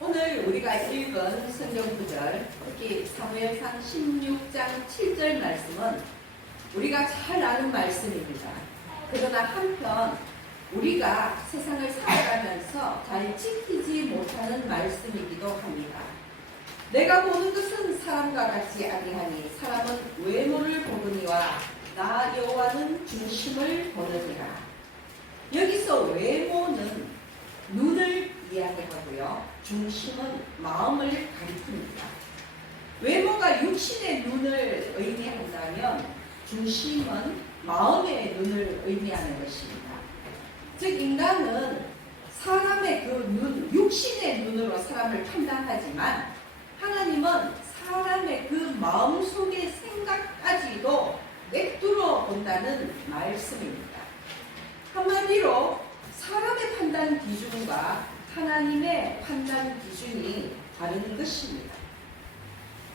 오늘 우리가 읽은 성경 구절, 특히 사무엘상 16장 7절 말씀은 우리가 잘 아는 말씀입니다. 그러나 한편 우리가 세상을 살아가면서 잘 지키지 못하는 말씀이기도 합니다. 내가 보는 것은 사람과 같이 아니하니 사람은 외모를 보거니와 나 여호와는 중심을 보느니라. 여기서 외모는 눈을 이야기하고요, 중심은 마음을 가리킵니다. 외모가 육신의 눈을 의미한다면 중심은 마음의 눈을 의미하는 것입니다. 즉 인간은 사람의 그 눈, 육신의 눈으로 사람을 판단하지만 하나님은 사람의 그 마음속의 생각까지도 꿰뚫어 본다는 말씀입니다. 한마디로 사람의 판단 기준과 하나님의 판단 기준이 다른 것입니다.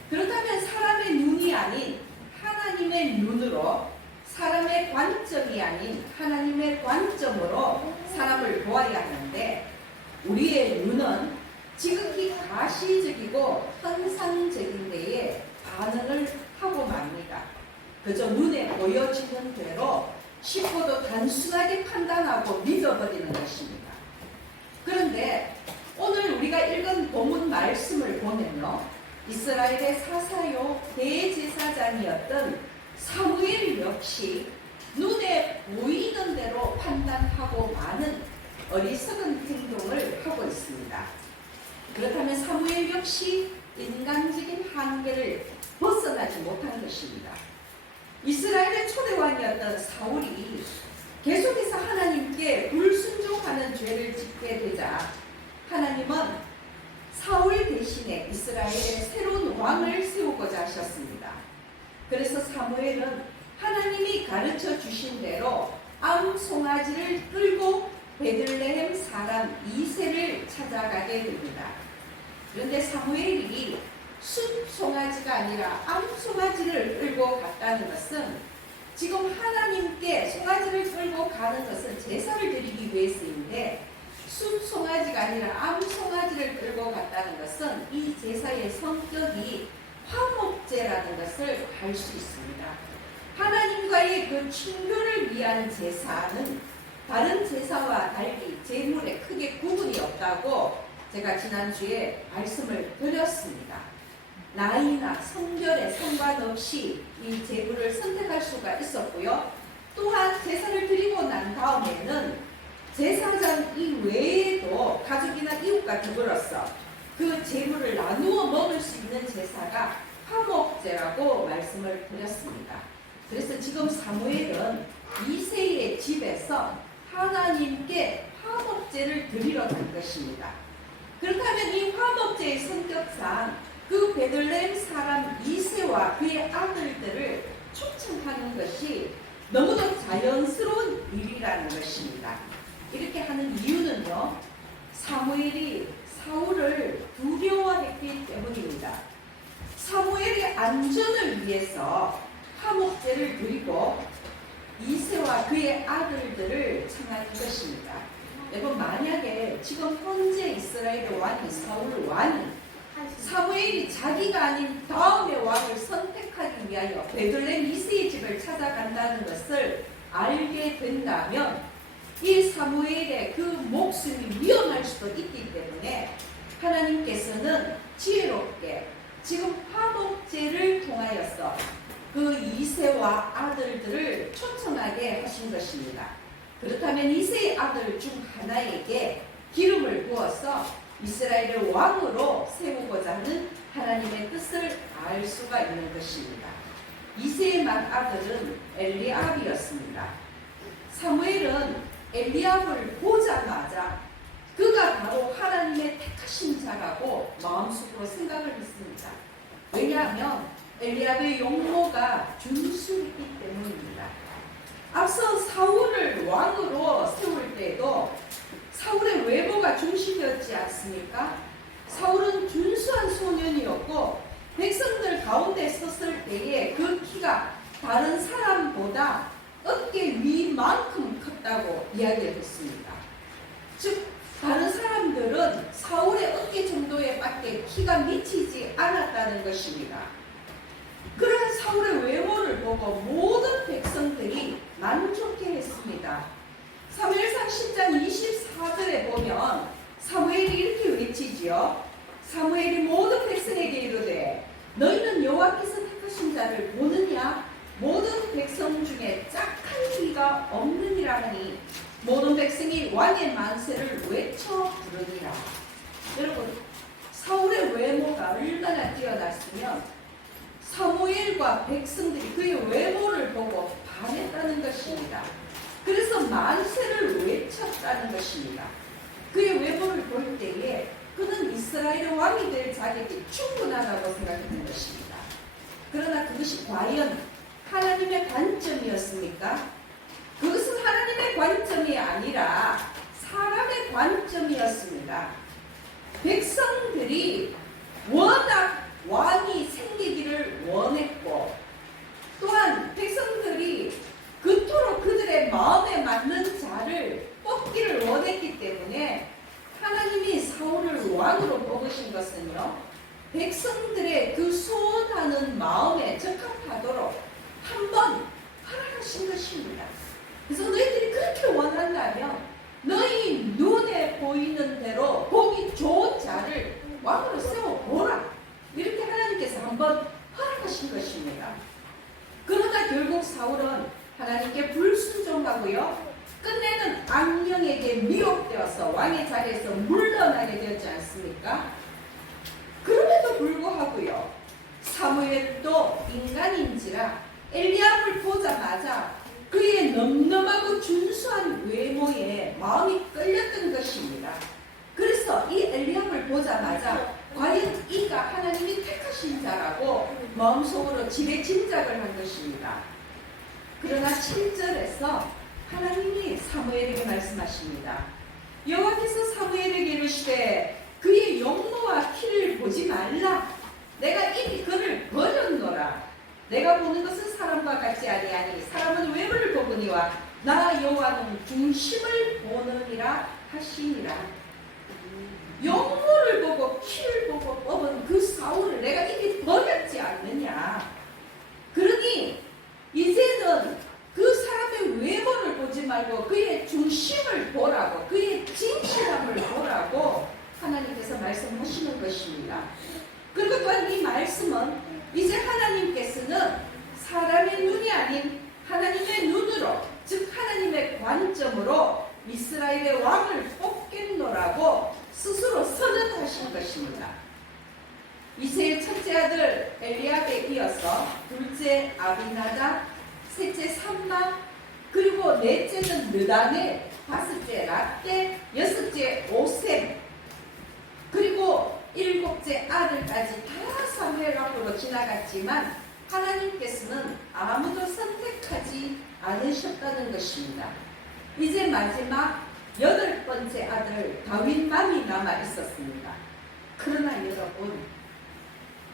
그렇다면 사람의 눈이 아닌 하나님의 눈으로, 사람의 관점이 아닌 하나님의 관점으로 사람을 보아야 하는데, 우리의 눈은 지극히 가시적이고 현상적인 데에 반응을 하고 맙니다. 그저 눈에 보여지는 대로 쉽고도 단순하게 판단하고 믿어버리는 것입니다. 그런데 오늘 우리가 읽은 본문 말씀을 보면요, 이스라엘의 사사요 대제사장이었던 사무엘 역시 눈에 보이는 대로 판단하고 마는 어리석은 행동을 하고 있습니다. 그렇다면 사무엘 역시 인간적인 한계를 벗어나지 못한 것입니다. 이스라엘의 초대왕이었던 사울이 계속해서 하나님께 불순종하는 죄를 짓게 되자 하나님은 사울 대신에 이스라엘의 새로운 왕을 세우고자 하셨습니다. 그래서 사무엘은 하나님이 가르쳐 주신 대로 암 송아지를 끌고 베들레헴 사람 이새를 찾아가게 됩니다. 그런데 사무엘이 숫 송아지가 아니라 암 송아지를 끌고 갔다는 것은, 지금 하나님께 송아지를 끌고 가는 것은 제사를 드리기 위해서인데, 숫 송아지가 아니라 암 송아지를 끌고 갔다는 것은 이 제사의 성격이 화목제라는 것을 알 수 있습니다. 하나님과의 그 친교를 위한 제사는 다른 제사와 달리 제물에 크게 구분이 없다고 제가 지난주에 말씀을 드렸습니다. 나이나 성별에 상관없이 이 제물을 선택할 수가 있었고요. 또한 제사를 드리고 난 다음에는 제사장 이외에도 가족이나 이웃과 더불어서 그 제물을 나누어 먹을 수 있는 제사가 화목제라고 말씀을 드렸습니다. 그래서 지금 사무엘은 이새의 집에서 하나님께 화목제를 드리러 간 것입니다. 그렇다면 이 화목제의 성격상 그 베들레헴 사람 이새와 그의 아들들을 초청하는 것이 너무도 자연스러운 일이라는 것입니다. 이렇게 하는 이유는요, 사무엘이 사울을 두려워했기 때문입니다. 사무엘의 안전을 위해서 화목제를 드리고 이새와 그의 아들들을 청하는 것입니다. 여러분, 만약에 지금 현재 이스라엘의 왕이 사울 왕이 사무엘이 자기가 아닌 다음의 왕을 선택하기 위하여 베들레헴 이새의 집을 찾아간다는 것을 알게 된다면 이 사무엘의 그 목숨이 위험할 수도 있기 때문에 하나님께서는 지혜롭게 지금 화목제를 통하여서 그 이새와 아들들을 초청하게 하신 것입니다. 그렇다면 이새의 아들 중 하나에게 기름을 부어서 이스라엘의 왕으로 세우고자 하는 하나님의 뜻을 알 수가 있는 것입니다. 이새의 맏아들은 엘리압이었습니다. 사무엘은 엘리압을 보자마자 그가 바로 하나님의 택하신 자라고 마음속으로 생각을 했습니다. 왜냐하면 엘리압의 용모가 준수했기 때문입니다. 앞서 사울을 왕으로 세울 때도 사울의 외모가 중시되었지 않습니까? 사울은 준수한 소년이었고 백성들 가운데 섰을 때에 그 키가 다른 사람보다 어깨 위만큼 컸다고 이야기를 했습니다. 즉 다른 사람들은 사울의 하셨다는 것입니다. 그런 사울의 외모를 보고 모든 백성들이 만족해 했습니다. 사무엘상 10장 24절에 보면 사무엘이 이렇게 외치지요. 사무엘이 모든 백성에게 이르되 너희는 여호와께서 택하신 자를 보느냐? 모든 백성 중에 짝한 이가 없느니라 하니 모든 백성이 왕의 만세를 외쳐 부르니라. 여러분, 사울의 외모가 얼마나 뛰어났으면 사무엘과 백성들이 그의 외모를 보고 반했다는 것입니다. 그래서 만세를 외쳤다는 것입니다. 그의 외모를 볼 때에 그는 이스라엘의 왕이 될 자격이 충분하다고 생각했던 것입니다. 그러나 그것이 과연 하나님의 관점이었습니까? 그것은 하나님의 관점이 아니라 사람의 관점이었습니다. 백성들이 워낙 왕이 생기기를 원했고 또한 백성들이 그토록 그들의 마음에 맞는 자를 뽑기를 원했기 때문에 하나님이 사울을 왕으로 뽑으신 것은요, 백성들의 그 소원하는 마음에 적합하도록 한번 허락하신 것입니다. 그래서 너희들이 그렇게 원한다면 너희 눈에 보이는 대로 보기 좋은 자를 왕으로 세워보라. 이렇게 하나님께서 한번 허락하신 것입니다. 그러나 결국 사울은 하나님께 불순종하고요, 끝내는 악령에게 미혹되어서 왕의 자리에서 물러나게 되었지 않습니까? 그럼에도 불구하고요, 사무엘도 인간인지라 엘리압을 보자마자 그의 넘넘하고 준수한 외모에 마음이 끌렸던 것입니다. 그래서 이 엘리압을 보자마자 과연 이가 하나님이 택하신 자라고 마음속으로 지레짐작을 한 것입니다. 그러나 7절에서 하나님이 사무엘에게 말씀하십니다. 여호와께서 사무엘에게 이르시되 그의 용모와 키를 보지 말라. 내가 이미 그를 버렸노라. 내가 보는 것은 사람과 같지 아니하니 사람은 외모를 보거니와 나 여호와는 중심을 보느니라 하시니라. 용모를 보고 키를 보고 뽑은 그 사울을 내가 이미 버렸지 않느냐. 그러니 이제는 그 사람의 외모를 보지 말고 그의 중심을 보라고, 그의 진실함을 보라고 하나님께서 말씀하시는 것입니다. 그리고 또한 이 말씀은 이제 하나님께서는 사람의 눈이 아닌 하나님의 눈으로, 즉 하나님의 관점으로 이스라엘의 왕을 뽑겠노라고 스스로 선언하신 것입니다. 이세의 첫째 아들 엘리압에 이어서 둘째 아비나답, 셋째 삼마, 그리고 넷째는 느다넬, 다섯째 랍데, 여섯째 오셈, 그리고 일곱째 아들까지 다 사무엘 앞으로 지나갔지만 하나님께서는 아무도 선택하지 않으셨다는 것입니다. 이제 마지막 8번째 아들 다윗만이 남아 있었습니다. 그러나 여러분,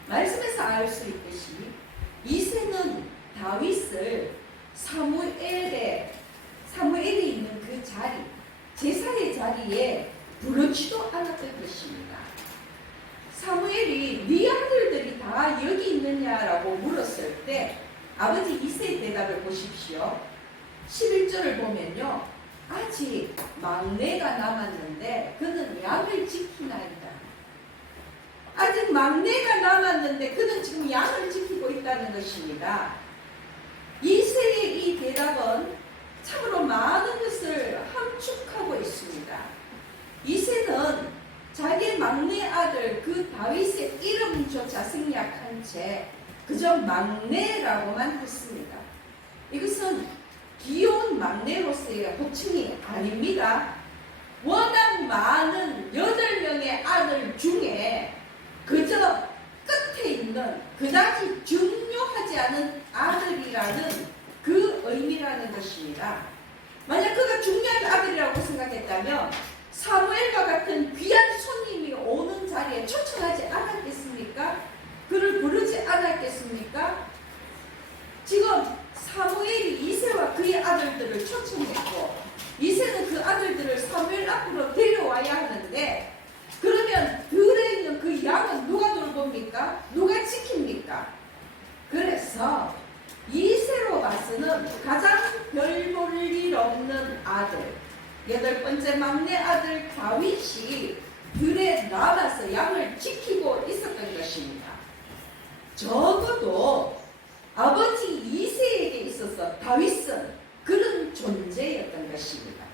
말씀에서 알 수 있듯이 이새는 다윗을 사무엘이 있는 그 자리, 제사의 자리에 부르지도 않았던 것입니다. 사무엘이 네 아들들이 다 여기 있느냐라고 물었을 때 아버지 이새의 대답을 보십시오. 11절을 보면요, 아직 막내가 남았는데 그는 양을 지키나이다. 아직 막내가 남았는데 그는 지금 양을 지키고 있다는 것입니다. 이새의 이 대답은 참으로 많은 것을 함축하고 있습니다. 이새는 자기 막내 아들 그 다윗의 이름조차 생략한 채 그저 막내라고만 했습니다. 이것은 귀여운 막내로서의 호칭이 아닙니다. 워낙 많은 8명의 아들 중에 그저 끝에 있는 그다지 중요하지 않은 아들이라는 그 의미라는 것입니다. 만약 그가 중요한 아들이라고 생각했다면 사무엘과 같은 귀한 손님이 오는 자리에 초청하지 않았겠습니까? 그를 부르지 않았겠습니까? 지금 사무엘이 이새와 그의 아들들을 초청했고 이새는 그 아들들을 사무엘 앞으로 데려와야 하는데, 그러면 들에 있는 그 양은 누가 돌봅니까? 누가 번째 막내 아들 다윗이 들에 남아서 양을 지키고 있었던 것입니다. 적어도 아버지 이새에게 있어서 다윗은 그런 존재였던 것입니다.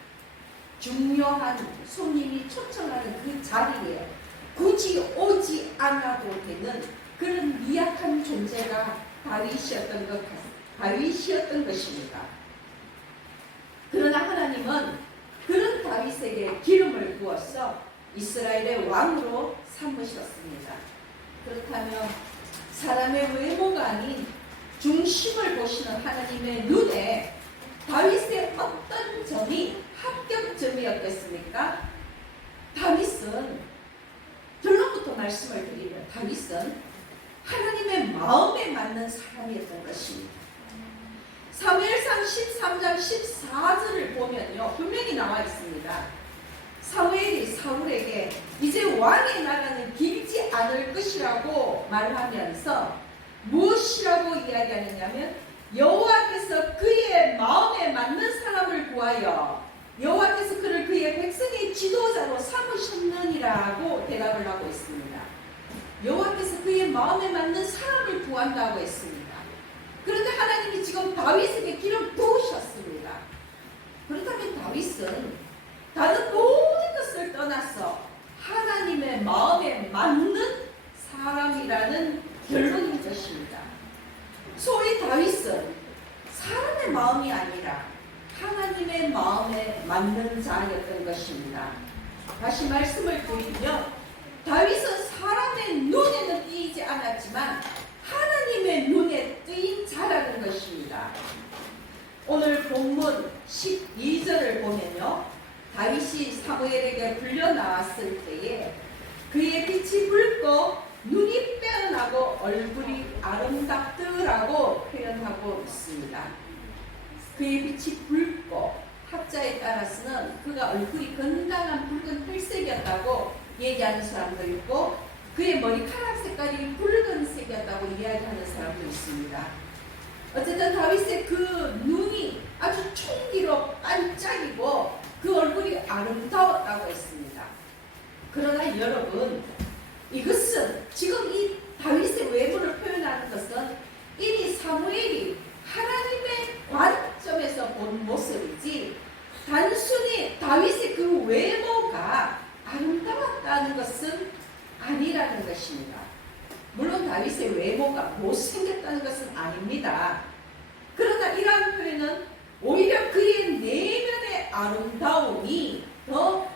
중요한 손님이 초청하는 그 자리에 굳이 오지 않아도 되는 그런 미약한 존재가 다윗이었던 것입니다. 그러나 하나님은 그런 다윗에게 기름을 부어서 이스라엘의 왕으로 삼으셨습니다. 그렇다면 사람의 외모가 아닌 중심을 보시는 하나님의 눈에 다윗의 어떤 점이 합격점이었겠습니까? 다윗은, 결론부터 말씀을 드리면 다윗은 하나님의 마음에 맞는 사람이었던 것입니다. 사무엘상 13장 14절을 보면요, 분명히 나와 있습니다. 사무엘이 사울에게 이제 왕의 나라는 길지 않을 것이라고 말하면서 무엇이라고 이야기하느냐면, 여호와께서 그의 마음에 맞는 사람을 구하여 여호와께서 그를 그의 백성의 지도자로 삼으셨느니라고 대답을 하고 있습니다. 여호와께서 그의 마음에 맞는 사람을 구한다고 했습니다. 그런데 하나님이 지금 다윗에게 기름 부으셨습니다. 그렇다면 다윗은 다른 모든 것을 떠나서 하나님의 마음에 맞는 사람이라는 결론인 것입니다. 소위 다윗은 사람의 마음이 아니라 하나님의 마음에 맞는 자였던 것입니다. 다시 말씀을 드리면 다윗은 사람의 눈에는 띄지 않았지만 하나님의 눈에 띄인 자라는 것입니다. 오늘 본문 12절을 보면요, 다윗이 사무엘에게 불려 나왔을 때에 그의 빛이 붉고 눈이 빼어나고 얼굴이 아름답더라고 표현하고 있습니다. 그의 빛이 붉고, 학자에 따라서는 그가 얼굴이 건강한 붉은 혈색이었다고 얘기하는 사람도 있고, 그의 머리카락 색깔이 붉은색이었다고 이야기하는 사람도 있습니다. 어쨌든 다윗의 그 눈이 아주 총기로 반짝이고 그 얼굴이 아름다웠다고 했습니다. 그러나 여러분, 이것은 지금 이 다윗의 외모를 표현하는 것은 이미 사무엘이 하나님의 관점에서 본 모습이지 단순히 다윗의 그 외모가 아름다웠다는 것은 아니라는 것입니다. 물론 다윗의 외모가 못생겼다는 것은 아닙니다. 그러나 이러한 표현은 오히려 그의 내면의 아름다움이 더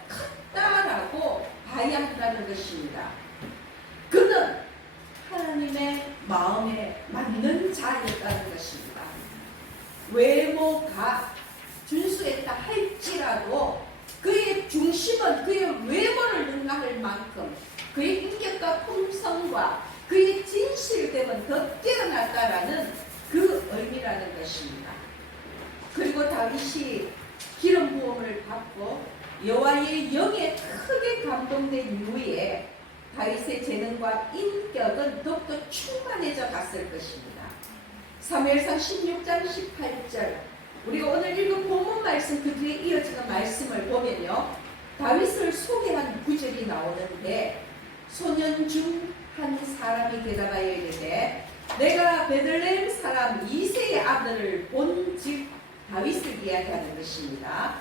컸다라고 봐야 한다는 것입니다. 그는 하나님의 마음에 맞는 자였다는 것입니다. 외모가 준수했다 할지라도 그의 중심은 그의 외모를 능가할 만큼 그의 인격과 품성과 그의 진실됨은 더 뛰어났다라는 그 의미라는 것입니다. 그리고 다윗이 기름 부음을 받고 여호와의 영에 크게 감동된 이후에 다윗의 재능과 인격은 더욱더 충만해져 갔을 것입니다. 사무엘상 16장 18절, 우리가 오늘 읽은 본문 말씀 그 뒤에 이어지는 말씀을 보면요, 다윗을 소개한 구절이 나오는데, 소년 중 한 사람이 대답하여 이르되 내가 베들레헴 사람 이새의 아들을 본즉 다윗을 이야기하는 것입니다.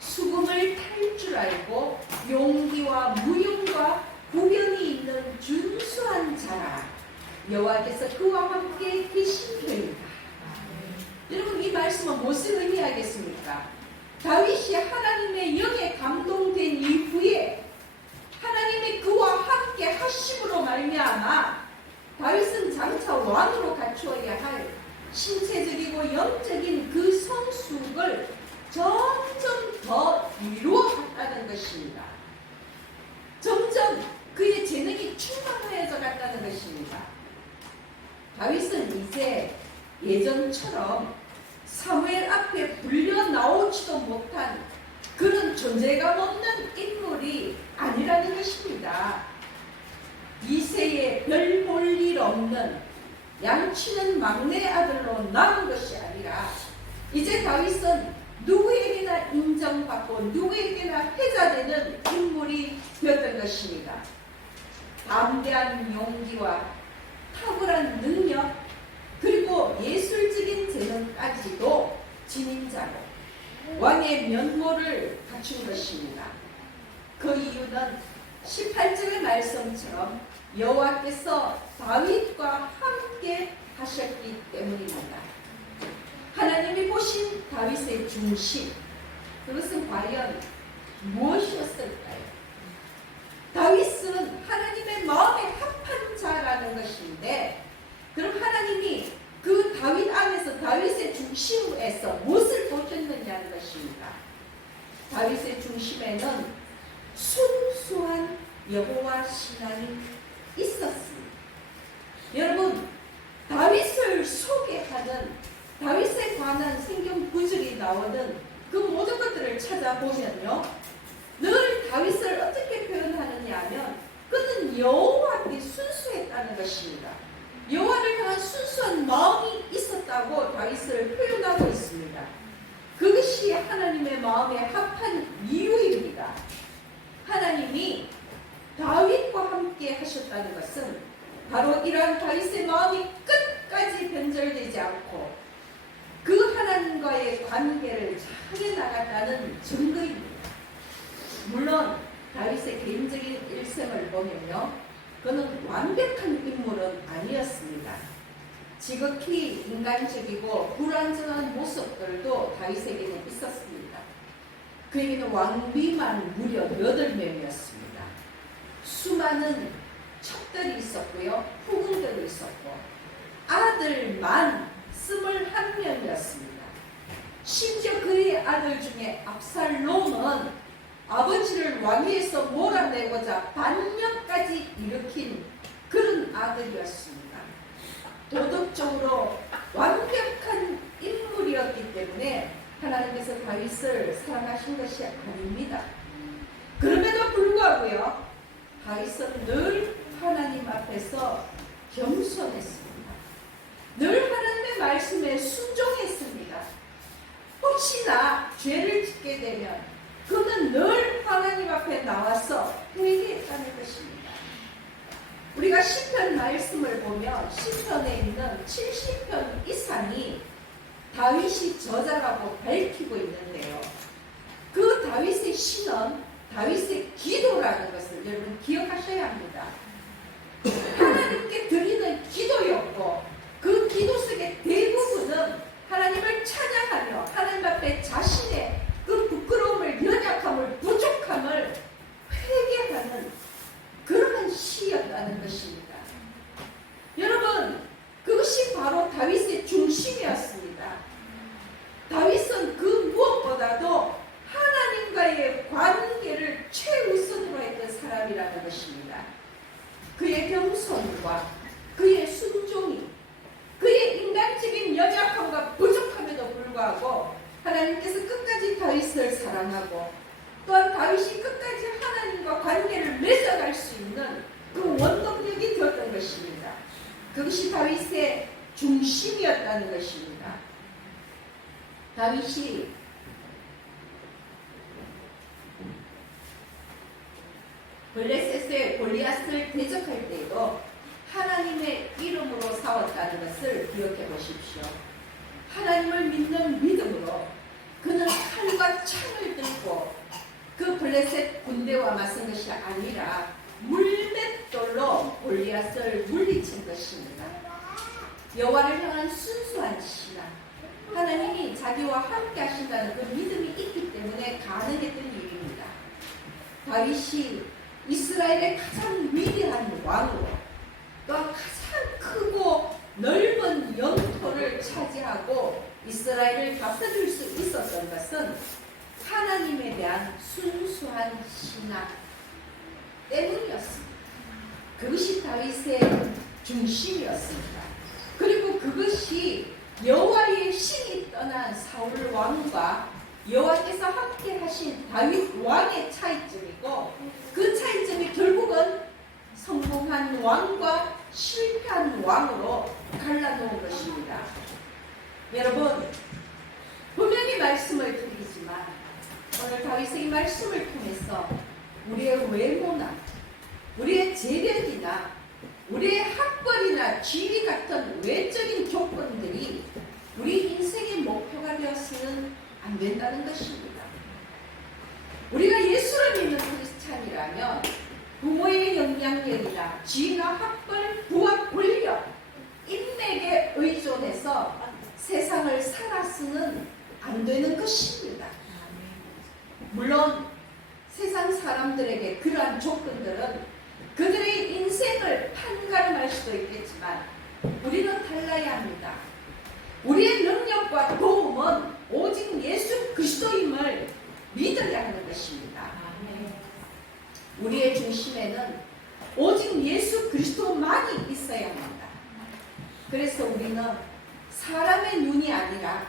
수금을 탈 줄 알고 용기와 무용과 구변이 있는 준수한 자라, 여호와께서 그와 함께 계신도이다. 여러분, 이 말씀은 무엇을 의미하겠습니까? 다윗이 하나님의 영에 감동된 이후에 하나님이 그와 함께 하심으로 말미암아 다윗은 장차 왕으로 갖추어야 할 신체적이고 영적인 그 성숙을 점점 더 이루어갔다는 것입니다. 점점 그의 재능이 충만해져 갔다는 것입니다. 다윗은 이제 예전처럼 사무엘 앞에 불려 나오지도 못한 그런 존재감 없는 인물이 아니라는 것입니다. 이새의 별 볼 일 없는 양치는 막내 아들로 남은 것이 아니라 이제 다윗은 누구에게 누구에게나 인정받고 누구에게나 회자되는 인물이 되었던 것입니다. 담대한 용기와 탁월한 능력 그리고 예술적인 재능까지도 지닌 자로 왕의 면모를 갖춘 것입니다. 그 이유는 18절의 말씀처럼 여호와께서 다윗과 함께 하셨기 때문입니다. 하나님이 보신 다윗의 중심, 그것은 과연 무엇이었을까요? 다윗은 하나님의 마음에 합한 자라는 것인데, 그럼 하나님이 그 다윗 안에서 다윗의 중심에서 무엇을 보셨느냐는 것입니다. 다윗의 중심에는 순수한 여호와 신앙이 있었습니다. 여러분, 다윗을 소개하는 다윗에 관한 성경 구절이 나오는 그 모든 것들을 찾아보면요, 늘 다윗을 어떻게 표현하느냐 하면 그는 여호와께 순수했다는 것입니다. 여호와를 향한 순수한 마음이 있었다고 다윗을 표현하고 있습니다. 그것이 하나님의 마음에 합한 이유입니다. 하나님이 다윗과 함께 하셨다는 것은 바로 이러한 다윗의 마음이 끝까지 변절되지 않고 그 하나님과의 관계를 잘 나갔다는 증거입니다. 물론 다윗의 개인적인 일생을 보면요, 그는 완벽한 인물은 아니었습니다. 지극히 인간적이고 불완전한 모습들도 다윗에게는 있었습니다. 그에게는 왕비만 무려 8명이었습니다. 수많은 척들이 있었고요, 후궁들이 있었고, 아들만 21명이었습니다. 심지어 그의 아들 중에 압살롬은 아버지를 왕위에서 몰아내고자 반역까지 일으킨 그런 아들이었습니다. 도덕적으로 완벽한 인물이었기 때문에 하나님께서 다윗을 사랑하신 것이 아닙니다. 그럼에도 불구하고요, 다윗은 늘 하나님 앞에서 겸손했습니다. 늘 하나님의 말씀에 순종했습니다. 혹시나 죄를 짓게 되면 그는 늘 하나님 앞에 나와서 회개했다는 것입니다. 우리가 시편 말씀을 보면 시편에 있는 70편 이상이 다윗이 저자라고 밝히고 있는데요, 그 다윗의 시는 다윗의 기도라는 것을 여러분 기억하셔야 합니다. 하나님께 드리는 기도였고, 그 기도 속의 대부분은 하나님을 찬양하며 하나님 앞에 자신의 그 부끄러움을, 연약함을, 부족함을 회개하는 그러한 시였다는 것입니다. 여러분, 그것이 바로 다윗의 중심이었습니다. 다윗은 그 무엇보다도 하나님과의 관계를 최우선으로 했던 사람이라는 것입니다. 그의 겸손과 그의 순종이, 그의 인간적인 연약함과 부족함에도 불구하고 하나님께서 끝까지 다윗을 사랑하고, 또한 다윗이 끝까지 하나님과 관계를 맺어갈 수 있는 그 원동력이 되었던 것입니다. 그것이 다윗의 중심이었다는 것입니다. 다윗이 블레셋의 골리앗을 대적할 때에도 하나님의 이름으로 싸웠다는 것을 기억해 보십시오. 하나님을 믿는 믿음으로 그는 칼과 창을 들고 그 블레셋 군대와 맞선 것이 아니라 물맷돌로 골리앗을 물리친 것입니다. 여호와를 향한 순수한 신앙, 하나님이 자기와 함께 하신다는 그 믿음이 있기 때문에 가능했던 일입니다. 다윗이 이스라엘의 가장 위대한 왕으로, 또 가장 크고 넓은 영토를 차지하고 이스라엘을 다스릴 수 있었던 것은 하나님에 대한 순수한 신앙 때문이었습니다. 그것이 다윗의 중심이었습니다. 그리고 그것이 여호와의 신이 떠난 사울 왕과 여호와께서 함께 하신 다윗 왕의 차이점이고, 그 차이점이 결국은 성공한 왕과 실패한 왕으로 갈라놓은 것입니다. 여러분, 분명히 말씀을 드리지만 통해서 우리의 외모나 우리의 재력이나 우리의 학벌이나 지위 같은 외적인 조건들이 우리 인생의 목표가 되었으면 안 된다는 것입니다. 우리가 예수를 믿는 크리스찬이라면 부모의 영향력이나 지위나 학벌, 부와 권력, 인맥에 의존해서 세상을 살아서는 안 되는 것입니다. 물론 세상 사람들에게 그러한 조건들은 그들의 인생을 판가름할 수도 있겠지만 우리는 달라야 합니다. 우리의 능력과 도움은 오직 예수 그리스도임을 믿어야 하는 것입니다. 우리의 중심에는 오직 예수 그리스도만이 있어야 합니다. 그래서 우리는 사람의 눈이 아니라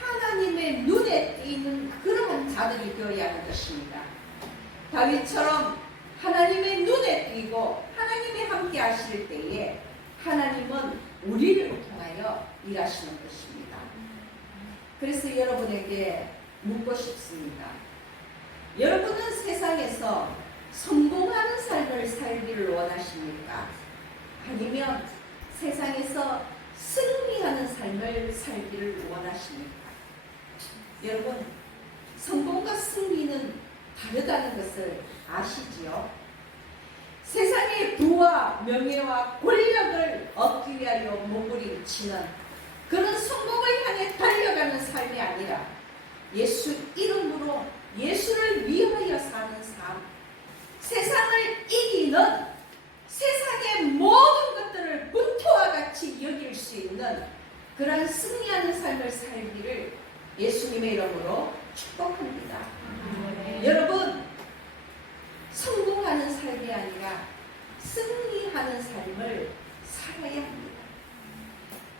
하나님의 눈에 띄는 그런 자들이 되어야 하는 것입니다. 다윗처럼 하나님의 눈에 띄고 하나님이 함께 하실 때에 하나님은 우리를 통하여 일하시는 것입니다. 그래서 여러분에게 묻고 싶습니다. 여러분은 세상에서 성공하는 삶을 살기를 원하십니까? 아니면 세상에서 승리하는 삶을 살기를 원하십니까? 여러분, 성공과 승리는 다르다는 것을 아시지요? 세상의 부와 명예와 권력을 얻기 위하여 몸부림치는 그런 성공을 향해 달려가는 삶이 아니라 예수 이름으로 예수를 위하여 사는 삶, 세상을 이기는 세상의 모든 것들을 분토와 같이 여길 수 있는 그러한 승리하는 삶을 살기를 예수님의 이름으로 축복합니다. 여러분, 성공하는 삶이 아니라 승리하는 삶을 살아야 합니다.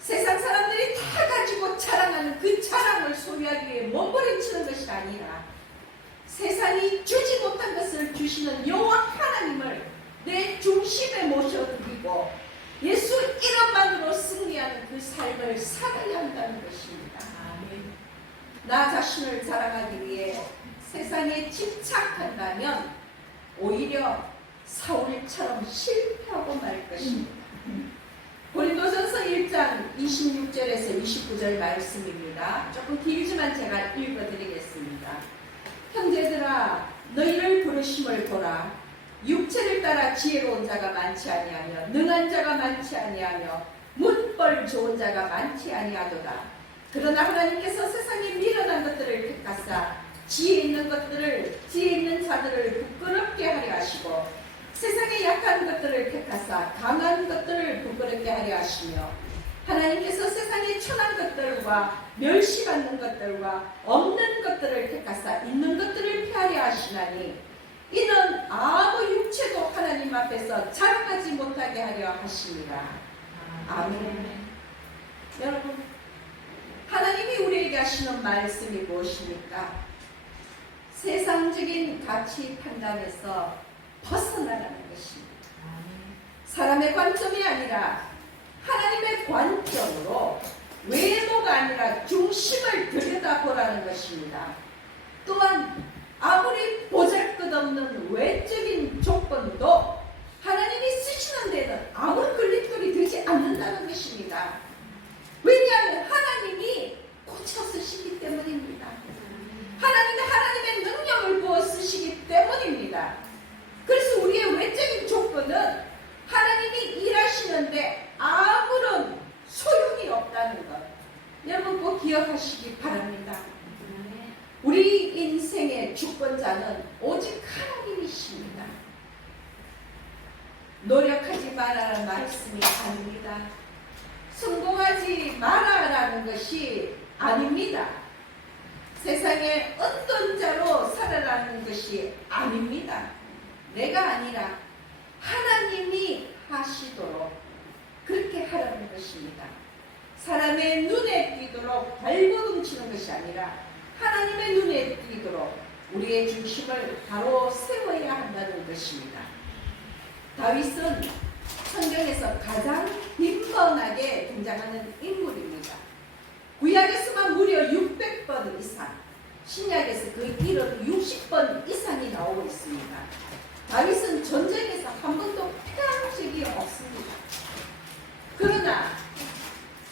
세상 사람들이 다 가지고 자랑하는 그 자랑을 소유하기 위해 몸부림치는 것이 아니라 세상이 주지 못한 것을 주시는 여호와 하나님을 내 중심에 모셔드리고 예수 이름만으로 승리하는 그 삶을 살아야 한다는 것입니다. 나 자신을 자랑하기 위해 세상에 집착한다면 오히려 사울처럼 실패하고 말 것입니다. 고린도전서 1장 26절에서 29절 말씀입니다. 조금 길지만 제가 읽어드리겠습니다. 형제들아, 너희를 부르심을 보라. 육체를 따라 지혜로운 자가 많지 아니하며 능한 자가 많지 아니하며 문벌 좋은 자가 많지 아니하도다. 그러나 하나님께서 세상에 미련한 것들을 택하사 지혜 있는 자들을 부끄럽게 하려 하시고 세상에 약한 것들을 택하사 강한 것들을 부끄럽게 하려 하시며 하나님께서 세상에 천한 것들과 멸시받는 것들과 없는 것들을 택하사 있는 것들을 피하려 하시나니 이는 아무 육체도 하나님 앞에서 자랑하지 못하게 하려 하십니다. 아멘. 여러분, 하나님이 우리에게 하시는 말씀이 무엇입니까? 세상적인 가치 판단에서 벗어나라는 것입니다. 사람의 관점이 아니라 하나님의 관점으로 외모가 아니라 중심을 들여다보라는 것입니다. 또한 아무리 보잘것없는 외적인 조건도 하나님이 쓰시는 데는 아무 걸림돌이 되지 않는다는 것입니다. 왜냐하면 하나님이 고쳐 쓰시기 때문입니다. 하나님의 능력을 부어 쓰시기 때문입니다. 그래서 우리의 외적인 조건은 하나님이 일하시는데 아무런 소용이 없다는 것, 여러분 꼭 기억하시기 바랍니다. 우리 인생의 주권자는 오직 하나님이십니다. 노력하지 말아라는 말씀이 아닙니다. 성공하지 말아라는 것이 아닙니다. 세상에 어떤 자로 살아라는 것이 아닙니다. 내가 아니라 하나님이 하시도록 그렇게 하라는 것입니다. 사람의 눈에 띄도록 발버둥 치는 것이 아니라 하나님의 눈에 띄도록 우리의 중심을 바로 세워야 한다는 것입니다. 다윗은 성경에서 가장 빈번하게 등장하는 인물입니다. 구약에서만 무려 600번 이상, 신약에서 그 이름 60번 이상이 나오고 있습니다. 다윗은 전쟁에서 한 번도 패한 적이 없습니다. 그러나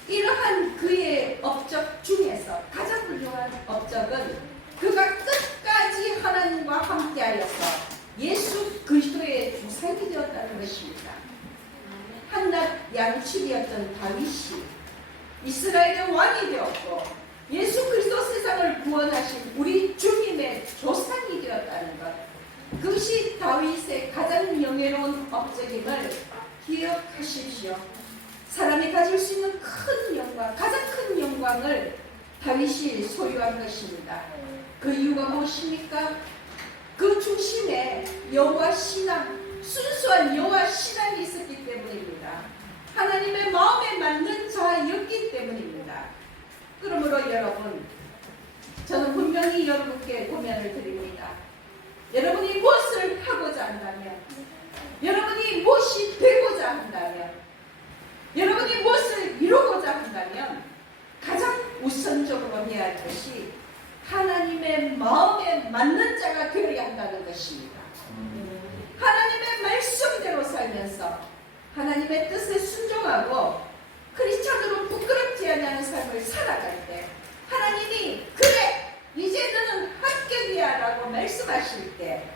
이러한 그의 업적 중에서 가장 훌륭한 업적은 그가 끝까지 하나님과 함께하여서 예수 그리스도의 조상이 되었다는 것입니다. 한낱 양측이었던 다윗이 이스라엘의 왕이 되었고 예수 그리스도 세상을 구원하신 우리 주님의 조상이 되었다는 것, 그것이 다윗의 가장 명예로운 업적임을 기억하십시오. 사람이 가질 수 있는 큰 영광, 가장 큰 영광을 다윗이 소유한 것입니다. 그 이유가 무엇입니까? 그 중심에 여호와 신앙, 순수한 여호와 신앙이 있었기 때문입니다. 하나님의 마음에 맞는 자였기 때문입니다. 그러므로 여러분, 저는 분명히 여러분께 고면을 드립니다. 여러분이 무엇을 하고자 한다면, 여러분이 무엇이 되고자 한다면, 여러분이 무엇을 이루고자 한다면 가장 우선적으로 해야 할 것이 하나님의 마음에 맞는 자가 되어야 한다는 것입니다. 하나님의 말씀대로 살면서 하나님의 뜻에 순종하고 크리스찬으로 부끄럽지 않는 삶을 살아갈 때 하나님이 그래 이제 너는 합격이야 라고 말씀하실 때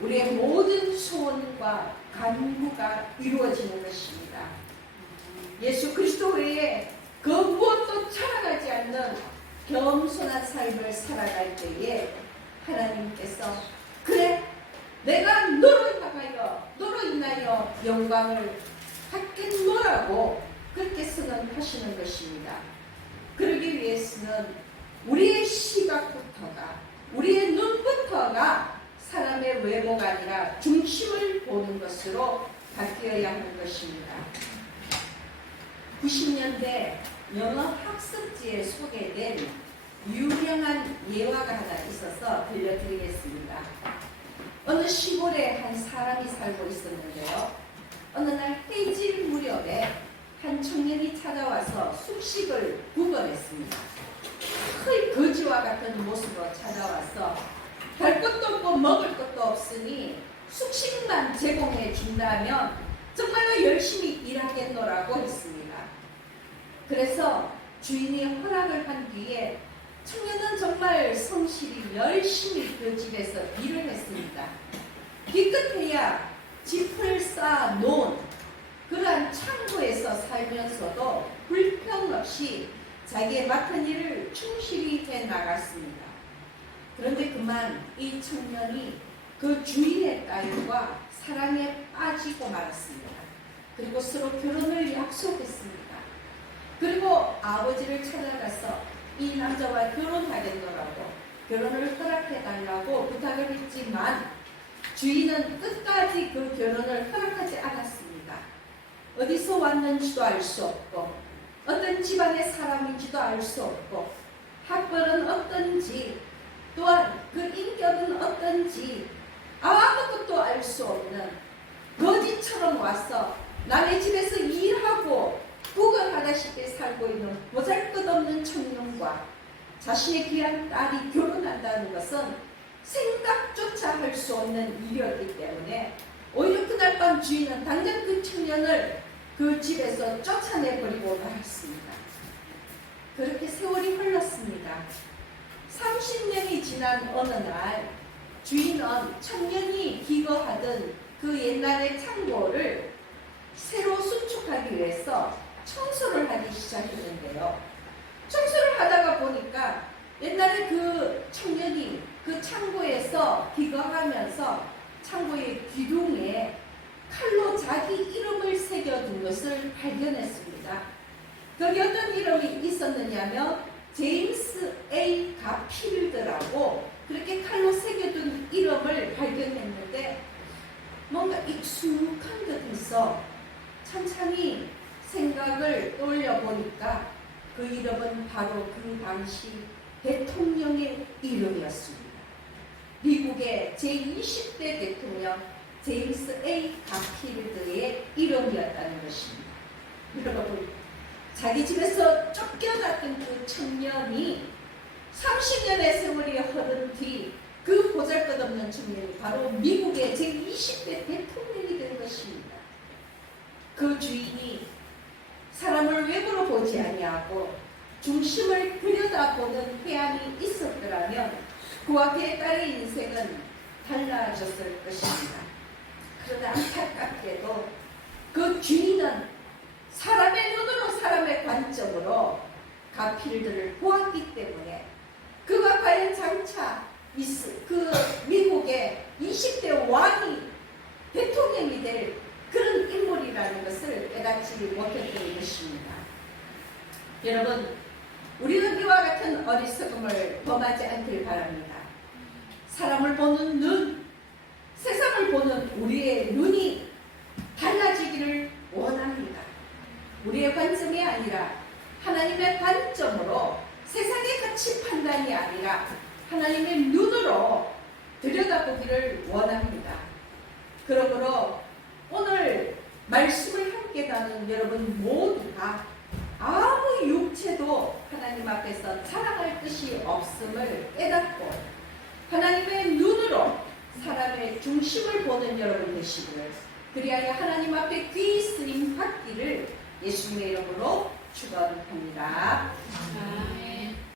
우리의 모든 소원과 간구가 이루어지는 것입니다. 예수 그리스도 외에 그 무엇도 자랑하지 않는 겸손한 삶을 살아갈 때에 하나님께서 그래 내가 너로 향하여 너로 인하여 영광을 받겠노라고 그렇게 선언하시는 것입니다. 그러기 위해서는 우리의 시각부터가 우리의 눈부터가 사람의 외모가 아니라 중심을 보는 것으로 바뀌어야 하는 것입니다. 90년대 영어 학습지에 소개된 유명한 예화가 하나 있어서 들려드리겠습니다. 어느 시골에 한 사람이 살고 있었는데요. 어느 날 해질 무렵에 한 청년이 찾아와서 숙식을 구걸했습니다. 거의 거지와 같은 모습으로 찾아와서 갈 것도 없고 먹을 것도 없으니 숙식만 제공해 준다면 정말로 열심히 일하겠노라고 했습니다. 그래서 주인이 허락을 한 뒤에 청년은 정말 성실히 열심히 그 집에서 일을 했습니다. 기껏해야 짚을 쌓아 놓은 그러한 창고에서 살면서도 불평 없이 자기의 맡은 일을 충실히 해 나갔습니다. 그런데 그만 이 청년이 그 주인의 딸과 사랑에 빠지고 말았습니다. 그리고 서로 결혼을 약속했습니다. 그리고 아버지를 찾아가서 이 남자와 결혼하겠노라고 결혼을 허락해달라고 부탁을 했지만 주인은 끝까지 그 결혼을 허락하지 않았습니다. 어디서 왔는지도 알 수 없고 어떤 집안의 사람인지도 알 수 없고 학벌은 어떤지 또한 그 인격은 어떤지 아무것도 알 수 없는 거지처럼 와서 남의 집에서 일하고 구걸하다시피 살고 있는 보잘것없는 청년과 자신의 귀한 딸이 결혼한다는 것은 생각조차 할 수 없는 일이었기 때문에 오히려 그날 밤 주인은 당장 그 청년을 그 집에서 쫓아내버리고 말았습니다. 그렇게 세월이 흘렀습니다. 30년이 지난 어느 날 주인은 청년이 기거하던 그 옛날의 창고를 새로 수축하기 위해서 청소를 하기 시작했는데요. 청소를 하다가 보니까 옛날에 그 청년이 그 창고에서 기거하면서 창고의 기둥에 칼로 자기 이름을 새겨둔 것을 발견했습니다. 거기 어떤 이름이 있었느냐면 제임스 A. 가필드라고 그렇게 칼로 새겨둔 이름을 발견했는데 뭔가 익숙한 듯해서 천천히 생각을 떠올려 보니까 그 이름은 바로 그 당시 대통령의 이름이었습니다. 미국의 제20대 대통령 제임스 A. 가필드의 이름이었다는 것입니다. 여러분, 자기 집에서 쫓겨났던 그 청년이 30년의 세월이 흐른 뒤 그 보잘것없는 청년이 바로 미국의 제20대 대통령이 된 것입니다. 그 주인이 사람을 외부로 보지 아니하고 중심을 들여다보는 회함이 있었더라면 그와 그의 딸의 인생은 달라졌을 것입니다. 그러나 안타깝게도 그 주인은 사람의 눈으로 사람의 관점으로 가필들을 보았기 때문에 그가 과연 장차 그 미국의 20대 왕이 대통령이 될 그런 인물이라는 것을 깨닫지 못했던 것입니다. 여러분, 우리는 이와 같은 어리석음을 범하지 않길 바랍니다. 사람을 보는 눈, 세상을 보는 우리의 눈이 달라지기를 원합니다. 우리의 관점이 아니라 하나님의 관점으로 세상의 가치 판단이 아니라 하나님의 눈으로 들여다보기를 원합니다. 그러므로 오늘 말씀을 함께 나눈 여러분 모두가 아무 육체도 하나님 앞에서 자랑할 뜻이 없음을 깨닫고 하나님의 눈으로 사람의 중심을 보는 여러분 되시기를, 그리하여 하나님 앞에 귀 쓰임 받기를 예수님의 이름으로 축원합니다. 아멘.